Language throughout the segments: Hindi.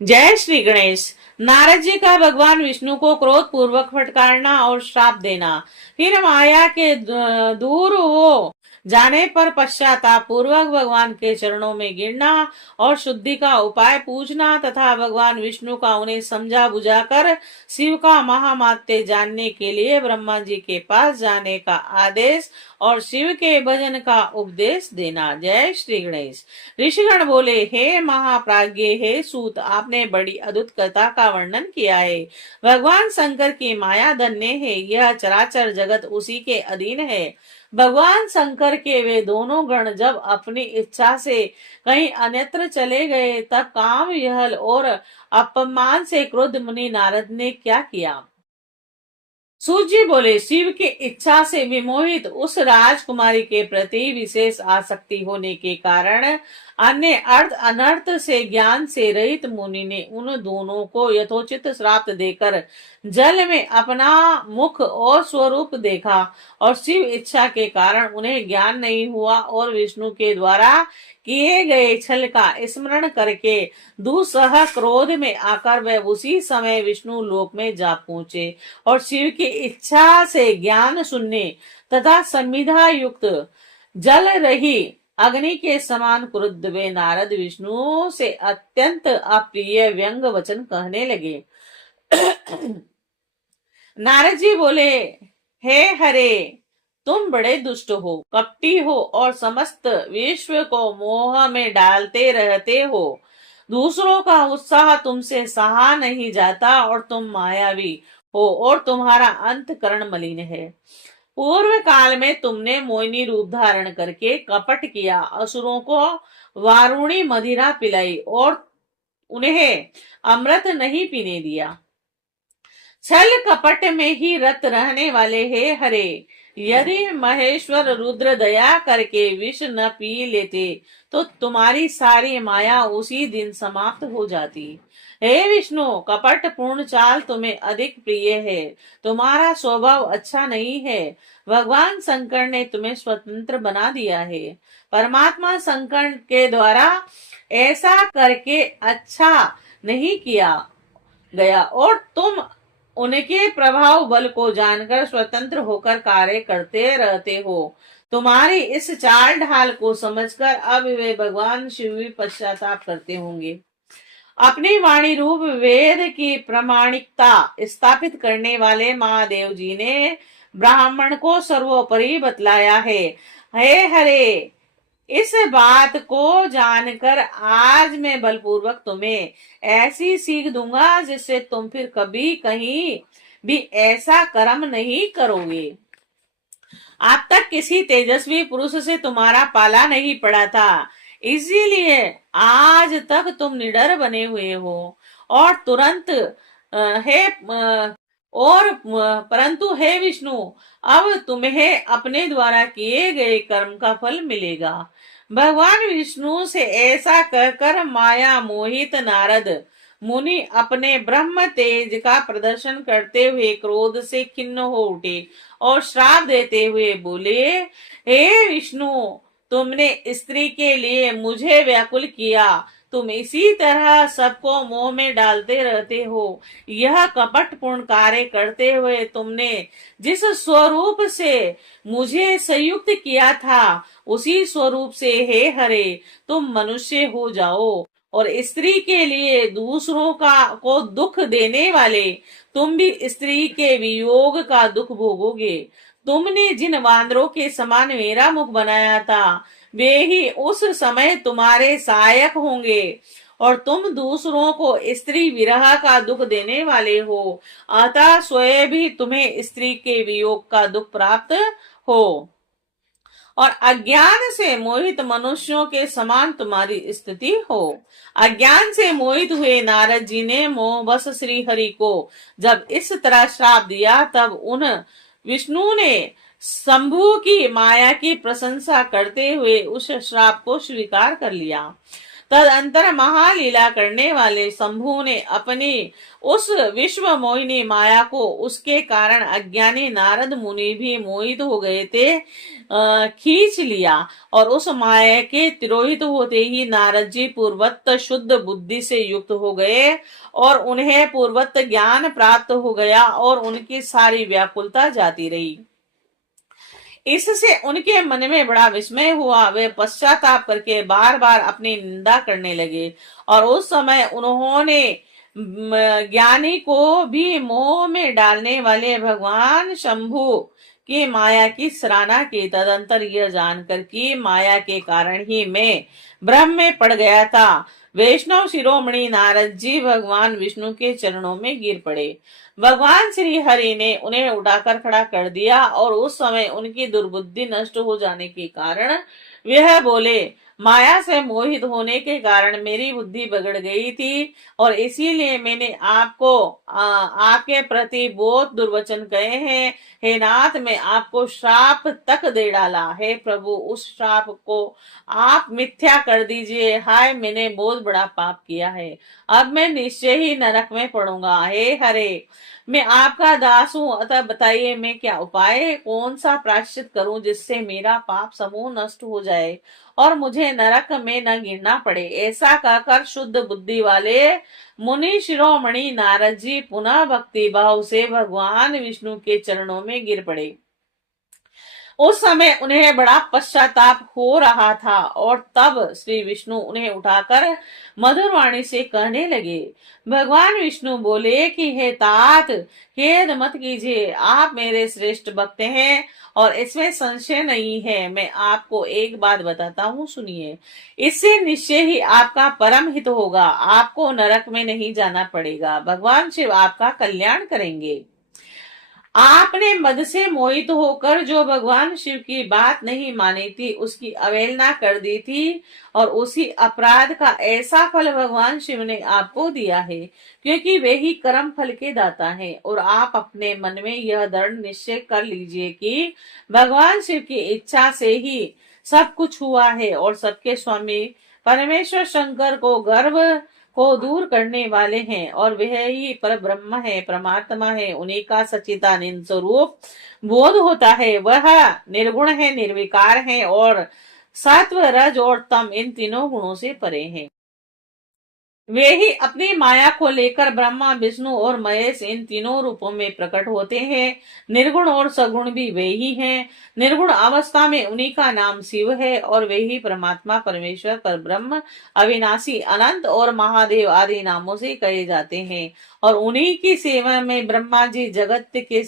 जय श्री गणेश। नारद जी का भगवान विष्णु को क्रोध पूर्वक फटकारना और श्राप देना, फिर माया के दूर हो जाने पर पश्चाताप पूर्वक भगवान के चरणों में गिरना और शुद्धि का उपाय पूछना तथा भगवान विष्णु का उन्हें समझा बुझाकर शिव का महामात्य जानने के लिए ब्रह्मा जी के पास जाने का आदेश और शिव के भजन का उपदेश देना। जय श्री गणेश। ऋषिगण बोले, हे महाप्राज्ञ, हे सूत, आपने बड़ी अद्भुत कथा का वर्णन किया है। भगवान शंकर की माया धन्य है, यह चराचर जगत उसी के अधीन है। भगवान शंकर के वे दोनों गण जब अपनी इच्छा से कहीं अन्यत्र चले गए, तब काम विहल और अपमान से क्रुद्ध मुनि नारद ने क्या किया? सूत जी बोले, शिव की इच्छा से विमोहित उस राजकुमारी के प्रति विशेष आसक्ति होने के कारण अन्य अर्थ अनर्थ से ज्ञान से रहित मुनि ने उन दोनों को यथोचित श्राप देकर जल में अपना मुख और स्वरूप देखा और शिव इच्छा के कारण उन्हें ज्ञान नहीं हुआ और विष्णु के द्वारा किए गए छल का स्मरण करके दुसह क्रोध में आकर वे उसी समय विष्णु लोक में जा पहुंचे और शिव की इच्छा से ज्ञान सुनने तथा संविधा युक्त जल रही अग्नि के समान क्रुद्ध वे नारद विष्णु से अत्यंत अप्रिय व्यंग वचन कहने लगे। नारद जी बोले, हे हरे, तुम बड़े दुष्ट हो, कपटी हो और समस्त विश्व को मोह में डालते रहते हो। दूसरों का उत्साह तुमसे सहा नहीं जाता और तुम मायावी हो और तुम्हारा अंतकरण मलिन है। पूर्व काल में तुमने मोहिनी रूप धारण करके कपट किया, असुरों को वारुणी मदिरा पिलाई और उन्हें अमृत नहीं पीने दिया। छल कपट में ही रत रहने वाले हे हरे, यदि महेश्वर रुद्र दया करके विष न पी लेते तो तुम्हारी सारी माया उसी दिन समाप्त हो जाती। हे विष्णु, कपट पूर्ण चाल तुम्हें अधिक प्रिय है, तुम्हारा स्वभाव अच्छा नहीं है। भगवान शंकर ने तुम्हें स्वतंत्र बना दिया है। परमात्मा शंकर के द्वारा ऐसा करके अच्छा नहीं किया गया और तुम उनके प्रभाव बल को जानकर स्वतंत्र होकर कार्य करते रहते हो। तुम्हारी इस चाल ढाल को समझकर अब वे भगवान शिव भी पश्चाताप करते होंगे। अपनी वाणी रूप वेद की प्रामाणिकता स्थापित करने वाले महादेव जी ने ब्राह्मण को सर्वोपरि बतलाया है। हे हरे, इस बात को जानकर आज मैं बलपूर्वक तुम्हें ऐसी सीख दूंगा जिससे तुम फिर कभी कहीं भी ऐसा कर्म नहीं करोगे। आज तक किसी तेजस्वी पुरुष से तुम्हारा पाला नहीं पड़ा था, इसीलिए आज तक तुम निडर बने हुए हो और तुरंत है और परंतु हे विष्णु, अब तुम्हें अपने द्वारा किए गए कर्म का फल मिलेगा। भगवान विष्णु से ऐसा कहकर माया मोहित नारद मुनि अपने ब्रह्म तेज का प्रदर्शन करते हुए क्रोध से खिन्न हो उठे और श्राप देते हुए बोले, हे विष्णु, तुमने स्त्री के लिए मुझे व्याकुल किया, तुम इसी तरह सबको मोह में डालते रहते हो। यह कपटपूर्ण कार्य करते हुए तुमने जिस स्वरूप से मुझे संयुक्त किया था, उसी स्वरूप से हे हरे, तुम मनुष्य हो जाओ और स्त्री के लिए दूसरों को दुख देने वाले तुम भी स्त्री के वियोग का दुख भोगोगे। तुमने जिन वानरों के समान मेरा मुख बनाया था, वे ही उस समय तुम्हारे सहायक होंगे और तुम दूसरों को स्त्री विरह का दुख देने वाले हो, अतः स्वयं भी तुम्हें स्त्री के वियोग का दुख प्राप्त हो और अज्ञान से मोहित मनुष्यों के समान तुम्हारी स्थिति हो। अज्ञान से मोहित हुए नारद जी ने मोहवश श्री हरि को जब इस तरह श्राप दिया, तब उन विष्णु ने शंभु की माया की प्रशंसा करते हुए उस श्राप को स्वीकार कर लिया। तदंतर महालीला करने वाले शंभु ने अपनी उस विश्व मोहिनी माया को उसके कारण अज्ञानी नारद मुनि भी मोहित हो गए थे खींच लिया, और उस माया के तिरोहित होते ही नारद जी पूर्वत शुद्ध बुद्धि से युक्त हो गए और उन्हें पूर्वत ज्ञान प्राप्त हो गया और उनकी सारी व्याकुलता जाती रही। इससे उनके मन में बड़ा विस्मय हुआ। वे पश्चाताप करके बार बार अपनी निंदा करने लगे और उस समय उन्होंने ज्ञानी को भी मोह में डालने वाले भगवान शंभु की माया की सराहना की। तदंतर यह जानकर कि माया के कारण ही मैं ब्रह्म में पड़ गया था, वैष्णव शिरोमणि नारद जी भगवान विष्णु के चरणों में गिर पड़े। भगवान श्री हरि ने उन्हें उठाकर खड़ा कर दिया और उस समय उनकी दुर्बुद्धि नष्ट हो जाने के कारण वह बोले, माया से मोहित होने के कारण मेरी बुद्धि बिगड़ गई थी और इसीलिए मैंने आपको आपके प्रति बहुत दुर्वचन कहे हैं। हे नाथ, मैं आपको श्राप तक दे डाला। हे प्रभु, उस श्राप को आप मिथ्या कर दीजिए। हाय, मैंने बहुत बड़ा पाप किया है, अब मैं निश्चय ही नरक में पड़ूंगा। हे हरे, मैं आपका दास हूँ, अतः बताइए मैं क्या उपाय, कौन सा प्रायश्चित करूं जिससे मेरा पाप समूह नष्ट हो जाए और मुझे नरक में न गिरना पड़े। ऐसा कहकर शुद्ध बुद्धि वाले मुनि शिरोमणि नारद जी पुनः भक्ति भाव से भगवान विष्णु के चरणों में गिर पड़े। उस समय उन्हें बड़ा पश्चाताप हो रहा था और तब श्री विष्णु उन्हें उठाकर मधुर वाणी से कहने लगे। भगवान विष्णु बोले कि हे तात, खेद मत कीजिए, आप मेरे श्रेष्ठ भक्त हैं और इसमें संशय नहीं है। मैं आपको एक बात बताता हूँ, सुनिए। इससे निश्चय ही आपका परम हित होगा, आपको नरक में नहीं जाना पड़ेगा। भगवान शिव आपका कल्याण करेंगे। आपने मद से मोहित होकर जो भगवान शिव की बात नहीं मानी थी, उसकी अवहेलना कर दी थी और उसी अपराध का ऐसा फल भगवान शिव ने आपको दिया है, क्योंकि वे ही कर्म फल के दाता हैं। और आप अपने मन में यह दृढ़ निश्चय कर लीजिए कि भगवान शिव की इच्छा से ही सब कुछ हुआ है और सबके स्वामी परमेश्वर शंकर को गर्व को दूर करने वाले हैं और वह ही पर ब्रह्म है, परमात्मा है। उन्हीं का सच्चिदानंद स्वरूप बोध होता है। वह निर्गुण है, निर्विकार है और सत्व रज और तम इन तीनों गुणों से परे हैं। वे ही अपनी माया को लेकर ब्रह्मा, विष्णु और महेश इन तीनों रूपों में प्रकट होते हैं। निर्गुण और सगुण भी वे ही हैं। निर्गुण अवस्था में उन्हीं का नाम शिव है और वे ही परमात्मा, परमेश्वर, पर ब्रह्म, अविनाशी, अनंत और महादेव आदि नामों से कहे जाते हैं। और उन्हीं की सेवा में ब्रह्मा जी जगत के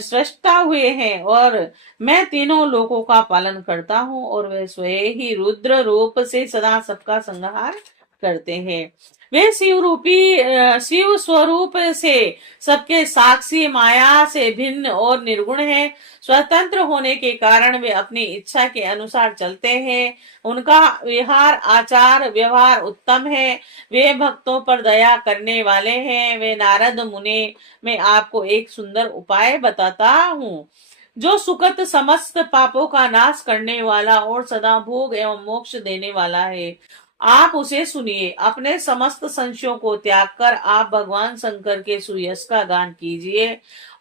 सृष्टा हुए हैं और मैं तीनों लोकों का पालन करता हूँ और वह स्वयं ही रुद्र रूप से सदा सबका संहार करते हैं। वे शिव स्वरूप से सबके साक्षी, माया से भिन्न और निर्गुण है। स्वतंत्र होने के कारण वे अपनी इच्छा के अनुसार चलते हैं। उनका विहार, आचार, व्यवहार उत्तम है। वे भक्तों पर दया करने वाले हैं। वे नारद मुनि, मैं आपको एक सुंदर उपाय बताता हूँ जो सुखद समस्त पापों का नाश करने वाला और सदा भोग एवं मोक्ष देने वाला है। आप उसे सुनिए। अपने समस्त संशयों को त्याग कर आप भगवान शंकर के सुयश का गान कीजिए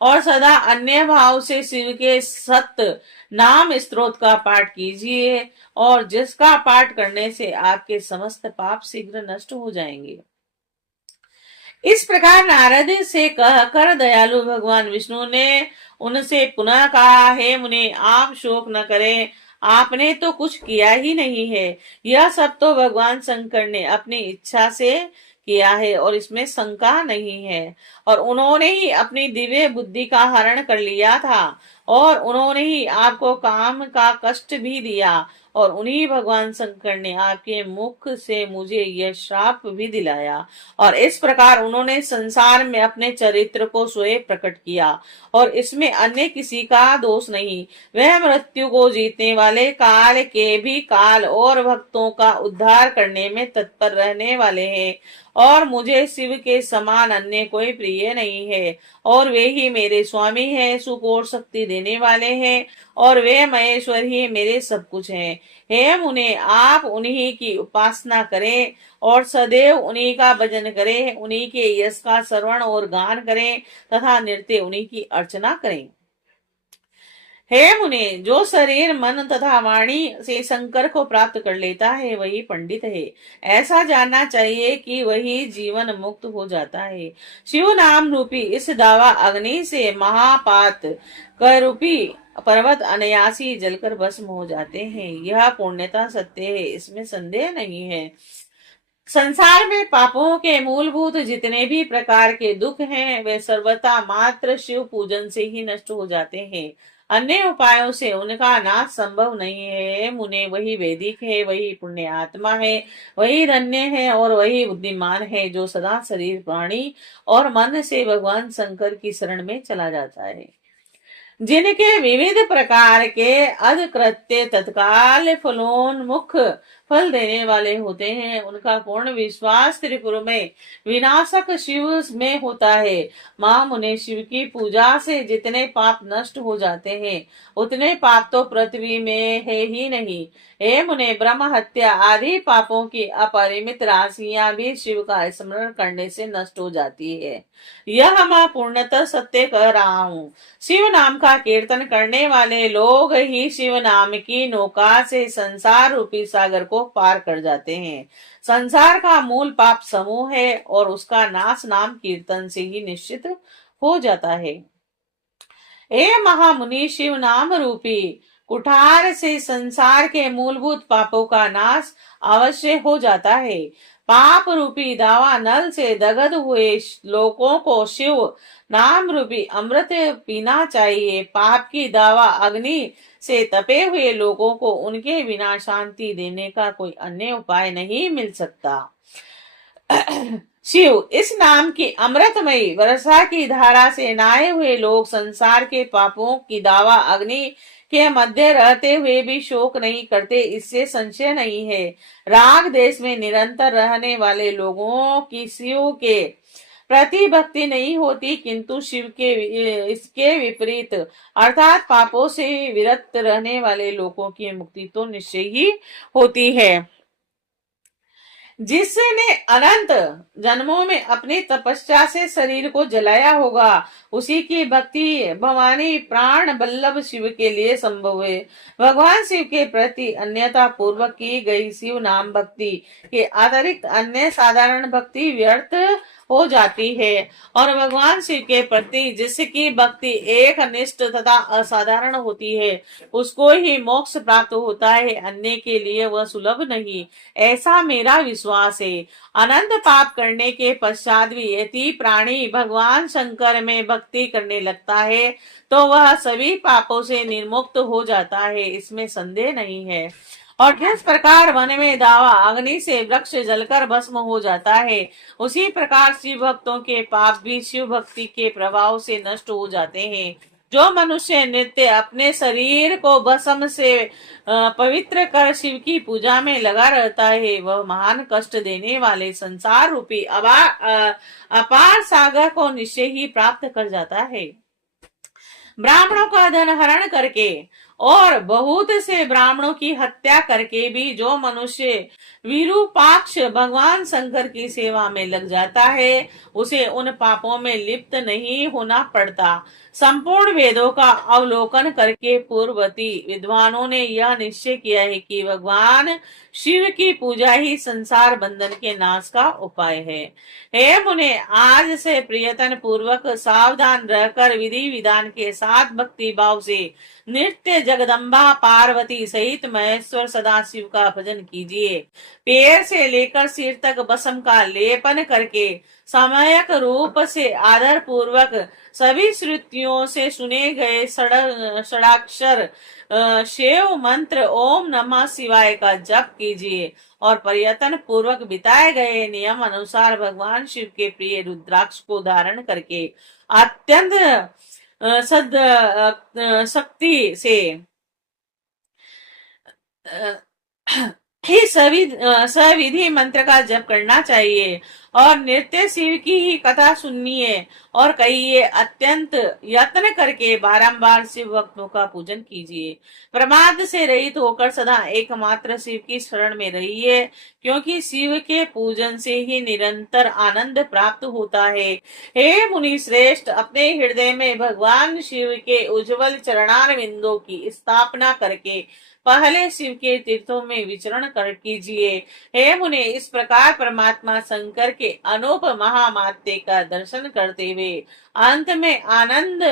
और सदा अन्य भाव से शिव के सत्य नाम स्तोत्र का पाठ कीजिए और जिसका पाठ करने से आपके समस्त पाप शीघ्र नष्ट हो जाएंगे। इस प्रकार नारद से कहकर दयालु भगवान विष्णु ने उनसे पुनः कहा, हे मुने, आप शोक न करें, आपने तो कुछ किया ही नहीं है। यह सब तो भगवान शंकर ने अपनी इच्छा से किया है और इसमें शंका नहीं है। और उन्होंने ही अपनी दिव्य बुद्धि का हरण कर लिया था और उन्होंने ही आपको काम का कष्ट भी दिया और उन्हीं भगवान शंकर ने आपके मुख से मुझे यह श्राप भी दिलाया। और इस प्रकार उन्होंने संसार में अपने चरित्र को स्वयं प्रकट किया और इसमें अन्य किसी का दोष नहीं। वह मृत्यु को जीतने वाले, काल के भी काल और भक्तों का उद्धार करने में तत्पर रहने वाले हैं और मुझे शिव के समान अन्य कोई प्रिय नहीं है और वे ही मेरे स्वामी हैं, सुख और शक्ति देने वाले हैं और वे महेश्वर ही मेरे सब कुछ हैं। हे मुने, आप उन्हीं की उपासना करें और सदैव उन्हीं का भजन करें, उन्हीं के यश का श्रवण और गान करें तथा नृत्य उन्हीं की अर्चना करें। हे मुने, जो शरीर मन तथा वाणी से शंकर को प्राप्त कर लेता है वही पंडित है। ऐसा जानना चाहिए कि वही जीवन मुक्त हो जाता है। शिव नाम रूपी इस दावा अग्नि से महापात कर रूपी पर्वत अनायासी जलकर भस्म हो जाते हैं। यह पूर्णता सत्य है, इसमें संदेह नहीं है। संसार में पापों के मूलभूत जितने भी प्रकार के दुख हैं वे सर्वथा मात्र शिव पूजन से ही नष्ट हो जाते हैं। अन्य उपायों से उनका नाश संभव नहीं है। मुने, वही वैदिक है, वही पुण्य आत्मा है, वही धन्य है और वही बुद्धिमान है जो सदा शरीर प्राणी और मन से भगवान शंकर की शरण में चला जाता है। जिनके विविध प्रकार के अधकृत्य तत्काल फलोन्मुख फल देने वाले होते हैं, उनका पूर्ण विश्वास त्रिपुर में विनाशक शिव में होता है। मां मुने, शिव की पूजा से जितने पाप नष्ट हो जाते हैं उतने पाप तो पृथ्वी में है ही नहीं। हे मुने, ब्रह्म हत्या आदि पापों की अपरिमित राशियां भी शिव का स्मरण करने से नष्ट हो जाती है। यह मैं पूर्णतः सत्य कह रहा हूँ। शिव नाम का कीर्तन करने वाले लोग ही शिव नाम की नौका से संसार रूपी सागर को पार कर जाते हैं। संसार का मूल पाप समूह है और उसका नाश नाम कीर्तन से ही निश्चित हो जाता है। हे महामुनि, शिव नाम रूपी कुठार से संसार के मूलभूत पापों का नाश अवश्य हो जाता है। पाप रूपी दावा नल से दग्ध हुए लोगों को शिव नाम रूपी अमृत पीना चाहिए। पाप की दावा अग्नि से तपे हुए लोगों को उनके बिना शांति देने का कोई अन्य उपाय नहीं मिल सकता। शिव इस नाम की अमृतमयी वर्षा की धारा से नहाए हुए लोग संसार के पापों की दावा अग्नि के मध्य रहते हुए भी शोक नहीं करते, इससे संशय नहीं है। राग देश में निरंतर रहने वाले लोगों की शिव के प्रति भक्ति नहीं होती, किंतु शिव के इसके विपरीत अर्थात पापों से विरत रहने वाले लोगों की मुक्ति तो निश्चय ही होती है। जिसने अनंत जन्मों में अपनी तपस्या से शरीर को जलाया होगा उसी की भक्ति भवानी प्राण बल्लभ शिव के लिए संभव है। भगवान शिव के प्रति अन्यथा पूर्वक की गई शिव नाम भक्ति के अतिरिक्त अन्य साधारण भक्ति व्यर्थ हो जाती है और भगवान शिव के प्रति जिसकी भक्ति एक निष्ठ तथा असाधारण होती है उसको ही मोक्ष प्राप्त होता है, अन्य के लिए वह सुलभ नहीं, ऐसा मेरा विश्वास है। अनंत पाप करने के पश्चात भी यदि प्राणी भगवान शंकर में भक्ति करने लगता है तो वह सभी पापों से निर्मुक्त हो जाता है, इसमें संदेह नहीं है। और जिस प्रकार वन में दावा अग्नि से वृक्ष जलकर भस्म हो जाता है उसी प्रकार शिव भक्तों के पाप भी शिव भक्ति के प्रभाव से नष्ट हो जाते हैं। जो मनुष्य नित्य अपने शरीर को भस्म से पवित्र कर शिव की पूजा में लगा रहता है वह महान कष्ट देने वाले संसार रूपी अपार सागर को निश्चय ही प्राप्त कर जाता है। ब्राह्मणों का धन हरण करके और बहुत से ब्राह्मणों की हत्या करके भी जो मनुष्य विरूपाक्ष भगवान शंकर की सेवा में लग जाता है उसे उन पापों में लिप्त नहीं होना पड़ता। संपूर्ण वेदों का अवलोकन करके पूर्ववर्ती विद्वानों ने यह निश्चय किया है कि भगवान शिव की पूजा ही संसार बंधन के नाश का उपाय है। हे मुने, आज से प्रयत्न पूर्वक सावधान रहकर विधि विधान के साथ भक्ति भाव से नित्य जगदम्बा पार्वती सहित महेश्वर सदाशिव का भजन कीजिए। पैर से लेकर सिर तक भस्म का लेपन करके समयक रूप से आदर पूर्वक सभी श्रुतियों से सुने गए षडाक्षर शिव मंत्र ओम नमः शिवाय का जप कीजिए और प्रयत्न पूर्वक बिताए गए नियम अनुसार भगवान शिव के प्रिय रुद्राक्ष को धारण करके अत्यंत सद शक्ति से ही सविधि मंत्र का जप करना चाहिए और नित्य शिव की ही कथा सुननी है और कहिए अत्यंत यत्न करके बारंबार शिव भक्तों का पूजन कीजिए। प्रमाद से रहित होकर सदा एकमात्र शिव की शरण में रहिए, क्योंकि शिव के पूजन से ही निरंतर आनंद प्राप्त होता है। हे मुनि श्रेष्ठ, अपने हृदय में भगवान शिव के उज्जवल चरणार बिंदों की स्थापना करके पहले शिव के तीर्थों में विचरण कर कीजिए। हे मुने, इस प्रकार परमात्मा शंकर के अनूप महामात्य का दर्शन करते हुए अंत में आनंद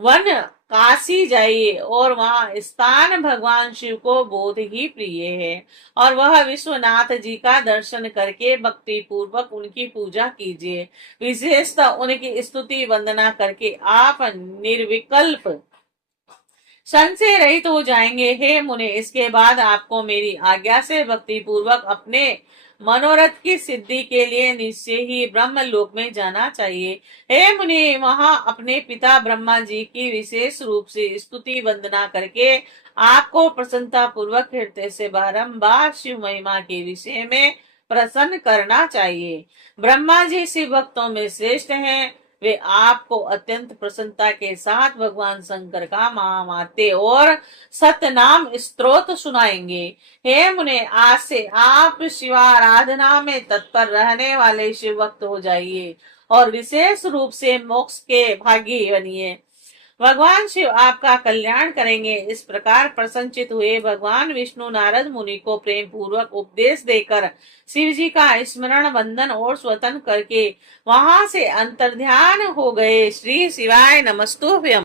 वन काशी जाइए और वहां स्थान भगवान शिव को बहुत ही प्रिय है और वह विश्वनाथ जी का दर्शन करके भक्ति पूर्वक उनकी पूजा कीजिए। विशेषतः उनकी स्तुति वंदना करके आप निर्विकल्प संशय रहित हो जाएंगे। हे मुने, इसके बाद आपको मेरी आज्ञा से भक्ति पूर्वक अपने मनोरथ की सिद्धि के लिए निश्चय ही ब्रह्म लोक में जाना चाहिए। हे मुनि, वहां अपने पिता ब्रह्मा जी की विशेष रूप से स्तुति वंदना करके आपको प्रसन्नता पूर्वक हृदय से बारंबार शिव महिमा के विषय में प्रसन्न करना चाहिए। ब्रह्मा जी शिव भक्तों में श्रेष्ठ हैं। वे आपको अत्यंत प्रसन्नता के साथ भगवान शंकर का महामात्य और सतनाम स्तोत्र सुनाएंगे। हे मुने, आज से आप शिवाराधना में तत्पर रहने वाले शिव भक्त हो जाइए और विशेष रूप से मोक्ष के भागी बनिए। भगवान शिव आपका कल्याण करेंगे। इस प्रकार प्रसन्नचित हुए भगवान विष्णु नारद मुनि को प्रेम पूर्वक उपदेश देकर शिव जी का स्मरण वंदन और स्वतन करके वहां से अंतर्ध्यान हो गए। श्री शिवाय नमस्तुभ्यम्।